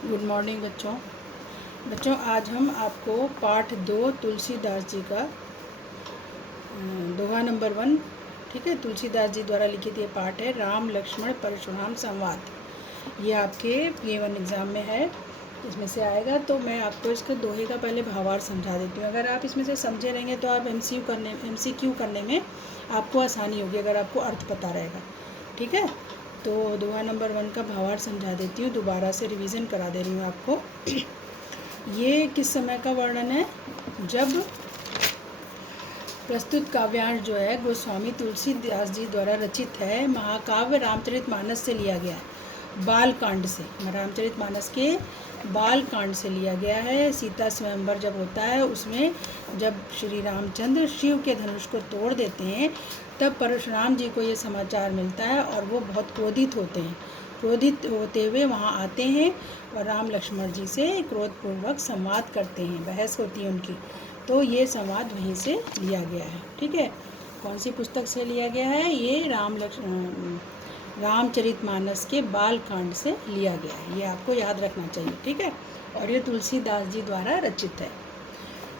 Good morning बच्चों। आज हम आपको पाठ 2 तुलसीदास जी का दोहा नंबर 1, ठीक है, तुलसीदास जी द्वारा लिखित ये पाठ है, राम लक्ष्मण परशुराम संवाद। ये आपके P1 एग्ज़ाम में है, इसमें से आएगा। तो मैं आपको इसके दोहे का पहले भावार्थ समझा देती हूँ। अगर आप इसमें से समझे रहेंगे तो आप MCQ करने में आपको आसानी होगी, अगर आपको अर्थ पता रहेगा, ठीक है। तो दोहा नंबर 1 का भावार्थ समझा देती हूँ, दोबारा से रिवीजन करा दे रही हूँ आपको। ये किस समय का वर्णन है? जब प्रस्तुत काव्यांश जो है गोस्वामी तुलसीदास जी द्वारा रचित है, महाकाव्य रामचरितमानस से लिया गया है, बालकांड से, रामचरितमानस के बालकांड से लिया गया है। सीता स्वयंवर जब होता है, उसमें जब श्री रामचंद्र शिव के धनुष को तोड़ देते हैं, तब परशुराम जी को ये समाचार मिलता है और वो बहुत क्रोधित होते हैं। क्रोधित होते हुए वहाँ आते हैं और राम लक्ष्मण जी से क्रोधपूर्वक संवाद करते हैं, बहस होती है उनकी। तो ये संवाद वहीं से लिया गया है, ठीक है। कौन सी पुस्तक से लिया गया है? ये रामचरितमानस के बालकांड से लिया गया है, ये आपको याद रखना चाहिए, ठीक है। और ये तुलसीदास जी द्वारा रचित है,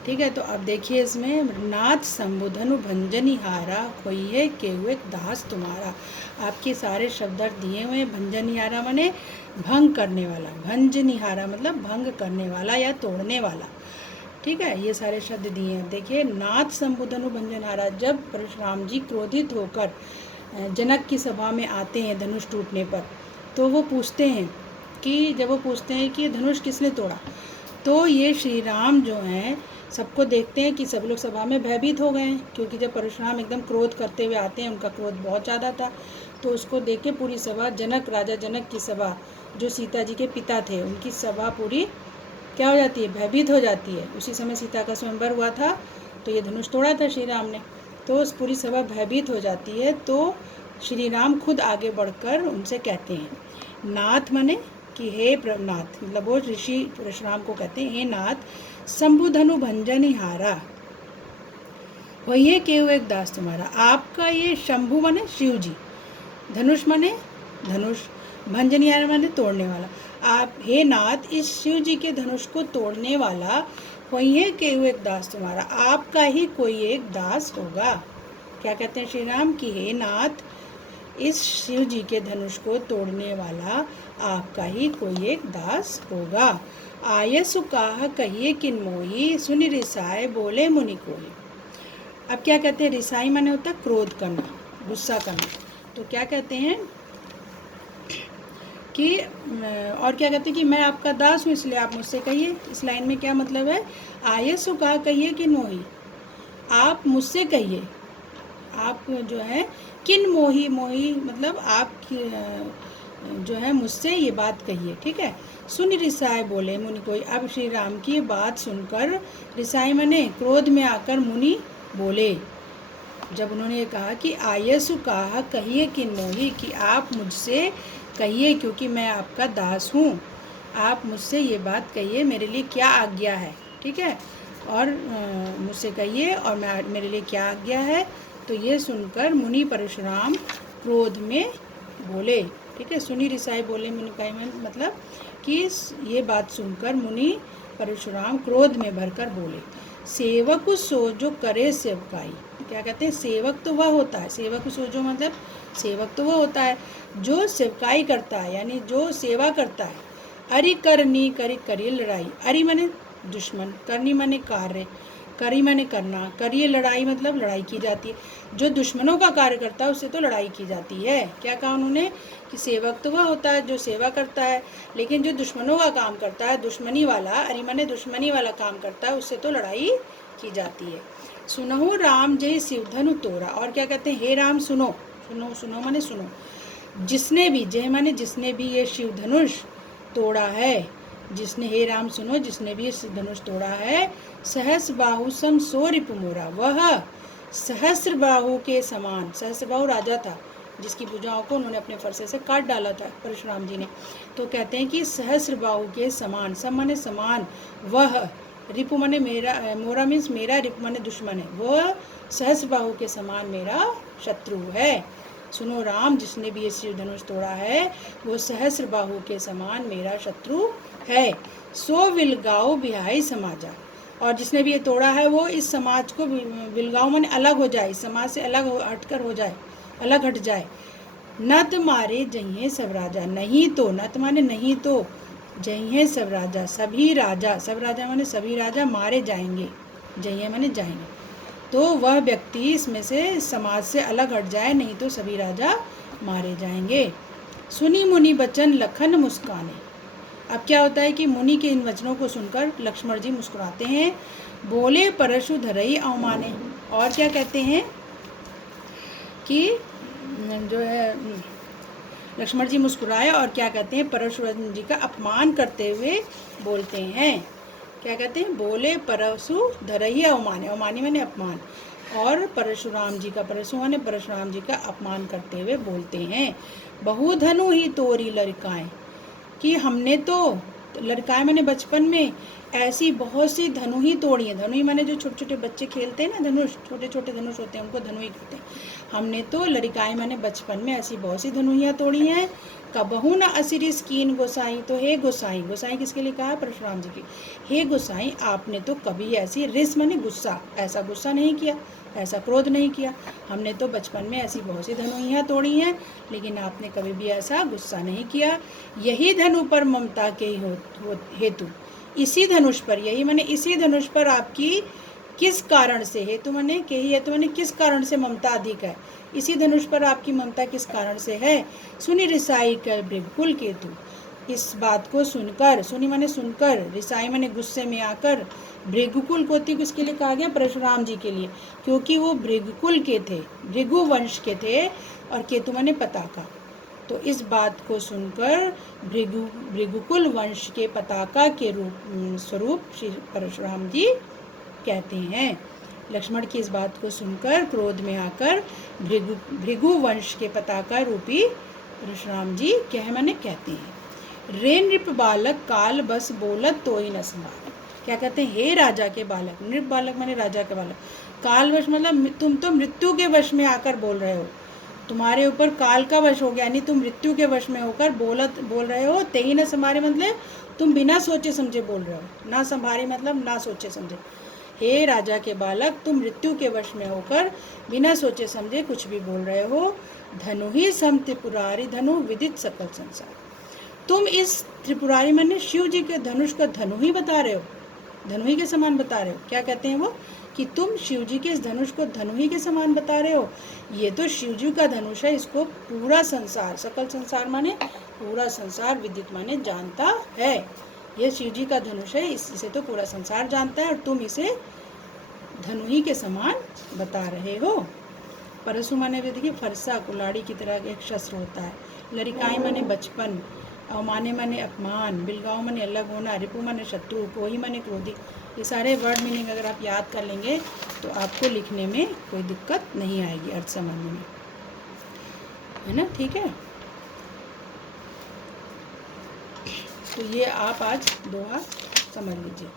ठीक है। तो अब देखिए इसमें, नाथ संबुधनु भंजनिहारा खोइए केहू एक दास तुम्हारा। आपके सारे शब्द दिए हुए हैं। भंजनिहारा माने भंग करने वाला, भंजनिहारा मतलब भंग करने वाला या तोड़ने वाला, ठीक है। ये सारे शब्द दिए हैं। देखिए, नाथ संबुधनु भंजनहारा, जब परशुराम जी क्रोधित होकर जनक की सभा में आते हैं धनुष टूटने पर, तो वो पूछते हैं कि धनुष किसने तोड़ा। तो ये श्री राम जो हैं, सबको देखते हैं कि सब लोग सभा में भयभीत हो गए हैं, क्योंकि जब परशुराम एकदम क्रोध करते हुए आते हैं, उनका क्रोध बहुत ज़्यादा था। तो उसको देख के पूरी सभा, राजा जनक की सभा, जो सीता जी के पिता थे, उनकी सभा पूरी क्या हो जाती है? भयभीत हो जाती है। उसी समय सीता का स्वयंवर हुआ था, तो ये धनुष तोड़ा था श्री राम ने, तो उस पूरी सभा भयभीत हो जाती है। तो श्री राम खुद आगे बढ़कर उनसे कहते हैं, नाथ माने कि हे नाथ, मतलब वो ऋषि परशुराम को कहते हैं, हे नाथ शंभुधनु भंजनिहारा वही केहू एक दास तुम्हारा। आपका ये शंभु माने शिव जी, धनुष माने धनुष, भंजनिहारा माने तोड़ने वाला। आप हे नाथ, इस शिव जी के धनुष को तोड़ने वाला वही है केहू एक दास तुम्हारा, आपका ही कोई एक दास होगा। क्या कहते हैं श्री राम की, हे नाथ, इस शिव जी के धनुष को तोड़ने वाला आपका ही कोई एक दास होगा। आयसु काह कहिए किन मोही, सुनि रिसाए बोले मुनि कोई। अब क्या कहते हैं? रिसाई माने होता है क्रोध करना, गुस्सा करना। तो क्या कहते हैं कि, और क्या कहते हैं कि मैं आपका दास हूँ, इसलिए आप मुझसे कहिए। इस लाइन में क्या मतलब है? आयसु काह कहिए किन मोही, आप मुझसे कहिए। आप जो है किन मोही, मोही मतलब आप जो है मुझसे ये बात कहिए, ठीक है। सुन रिसाए बोले मुनि कोई। अब श्री राम की बात सुनकर, रिसाई मने क्रोध में आकर मुनि बोले, जब उन्होंने कहा कि आयसु कहा कहिए किन मोही, कि आप मुझसे कहिए क्योंकि मैं आपका दास हूँ, आप मुझसे ये बात कहिए, मेरे लिए क्या आज्ञा है, ठीक है। और मुझसे कहिए और मेरे लिए क्या आज्ञा है। तो ये सुनकर मुनि परशुराम क्रोध में बोले, ठीक है। सुनी रिसाई बोले मुनि का मतलब कि ये बात सुनकर मुनि परशुराम क्रोध में भरकर बोले, सेवक सो जो करे सेवकाई। क्या कहते हैं? सेवक तो वह होता है, सेवक सो जो मतलब सेवक तो वह होता है जो सेवकाई करता है, यानी जो सेवा करता है। अरि करनी करी करिए लड़ाई, अरि माने दुश्मन, करनी माने कार्य, करी माने करना, करिए लड़ाई मतलब लड़ाई की जाती है। जो दुश्मनों का कार्य करता है उससे तो लड़ाई की जाती है। क्या कहा उन्होंने? कि सेवक तो वह होता है जो सेवा करता है, लेकिन जो दुश्मनों का काम करता है, दुश्मनी वाला, अरि माने दुश्मनी वाला काम करता है, उससे तो लड़ाई की जाती है। सुनहु राम जय शिवधनु तोरा। और क्या कहते हैं? हे राम सुनो, सुनो सुनो माने सुनो, जिसने भी, जय माने जिसने भी ये शिव धनुष तोड़ा है, जिसने, हे राम सुनो, जिसने भी ये धनुष तोड़ा है, सहस्र बाहु सम सो रिपु मोरा, वह सहस्र बाहु के समान, सहस्र बाहु राजा था जिसकी भुजाओं को उन्होंने अपने फरसे से काट डाला था परशुराम जी ने। तो कहते हैं कि सहस्र बाहु के समान, सम माने समान, वह, रिपु माने मेरा, मोरा मीन्स मेरा, रिपु माने दुश्मन है, वह सहस्र बाहु के समान मेरा शत्रु है। सुनो राम, जिसने भी ये शिव धनुष तोड़ा है वो सहस्र बाहु के समान मेरा शत्रु है। सो विलगाओ बिहाई समाजा, और जिसने भी ये तोड़ा है वो इस समाज को, विलगाओ माने अलग हो जाए, इस समाज से अलग हटकर हो जाए, अलग हट जाए। नत मारे जइए सब राजा, नहीं तो, नत माने नहीं तो, जइए सब राजा, सभी राजा, सब राजा माने सभी राजा मारे जाएंगे, जइए माने जाएंगे, तो वह व्यक्ति इसमें से समाज से अलग हट जाए, नहीं तो सभी राजा मारे जाएंगे। सुनी मुनि बचन लखन मुस्काने, अब क्या होता है कि मुनि के इन वचनों को सुनकर लक्ष्मण जी मुस्कुराते हैं। बोले परशु धरई अवमाने, और क्या कहते हैं कि जो है लक्ष्मण जी मुस्कुराए और क्या कहते हैं, परशुराम जी का अपमान करते हुए बोलते हैं। क्या कहते हैं, बोले परशु धरई अवमाने, अवमानी माने अपमान, और परशुराम जी का, परशु माने परशुराम जी का अपमान करते हुए बोलते हैं। बहुधनु ही तोरी लड़काएं, कि हमने तो, लड़काएं माने बचपन में ऐसी बहुत सी धनु ही तोड़ी हैं। धनु ही माने जो छोटे छोटे बच्चे खेलते हैं ना, धनुष, छोटे छोटे धनुष होते हैं, उनको धनु ही कहते हैं। हमने तो लड़काएं माने बचपन में ऐसी बहुत सी धनुहियाँ तोड़ी हैं। कबहू न असिरिस कीन गोसाई, तो हे गोसाई, गोसाई किसके लिए कहा है, परशुराम जी की। हे गोसाई, आपने तो कभी ऐसी, रिस माने गुस्सा, ऐसा गुस्सा नहीं किया, ऐसा क्रोध नहीं किया। हमने तो बचपन में ऐसी बहुत सी धनुहियाँ तोड़ी हैं, लेकिन आपने कभी भी ऐसा गुस्सा नहीं किया। यही धनु पर ममता के हेतु, इसी धनुष पर, यही माने इसी धनुष पर आपकी किस कारण से, हेतु माने के ही, हेतु माने किस कारण से ममता अधिक है, इसी धनुष पर आपकी ममता किस कारण से है। सुनी रिसाई कर भृगुकुल केतु, इस बात को सुनकर, सुनी माने सुनकर, रिसाई माने गुस्से में आकर, भृगुकुल कोटि किसके लिए कहा गया, परशुराम जी के लिए, क्योंकि वो भृगुकुल के थे, भृगु वंश के थे, और केतु माने पताका। तो इस बात को सुनकर भृगुकुल वंश के पताका के स्वरूप श्री परशुराम जी कहते हैं। लक्ष्मण की इस बात को सुनकर क्रोध में आकर भृगु वंश के पताका रूपी परशुराम जी कह माने कहते हैं। रे नृप बालक काल बस बोलत तोई न संभाल, क्या कहते हैं, हे राजा के बालक, नृप बालक माने राजा के बालक, काल वश मतलब तुम तो मृत्यु के वश में आकर बोल रहे हो, तुम्हारे ऊपर काल का वश हो गया, यानी तुम मृत्यु के वश में होकर बोल रहे हो। तेही न संभारे मतलब तुम बिना सोचे समझे बोल रहे हो, ना संभारे मतलब ना सोचे समझे। हे राजा के बालक, तुम मृत्यु के वश में होकर बिना सोचे समझे कुछ भी बोल रहे हो। धनु ही सम त्रिपुरारी धनु विदित सकल संसार, तुम इस त्रिपुरारी माने शिव जी के धनुष का धनु ही बता रहे हो, धनु ही के समान बता रहे हो। क्या कहते हैं वो, कि तुम शिव जी के इस धनुष को धनु ही के समान बता रहे हो। ये तो शिव जी का धनुष है, इसको पूरा संसार, सकल संसार माने पूरा संसार, विदित माने जानता है। ये शिव जी का धनुष है, इसे तो पूरा संसार जानता है, और तुम इसे धनु ही के समान बता रहे हो। परशु माने भी देखिए फरसा, कुल्हाड़ी की तरह एक शस्त्र होता है। लड़काई माने बचपन, अवमाने माने अपमान, बिलगाओ माने अलग होना, रिपु माने शत्रु, कोही माने क्रोधी। ये सारे वर्ड मीनिंग अगर आप याद कर लेंगे तो आपको लिखने में कोई दिक्कत नहीं आएगी, अर्थ समझने में, है ना। ठीक है, तो ये आप आज दोहा समझ लीजिए।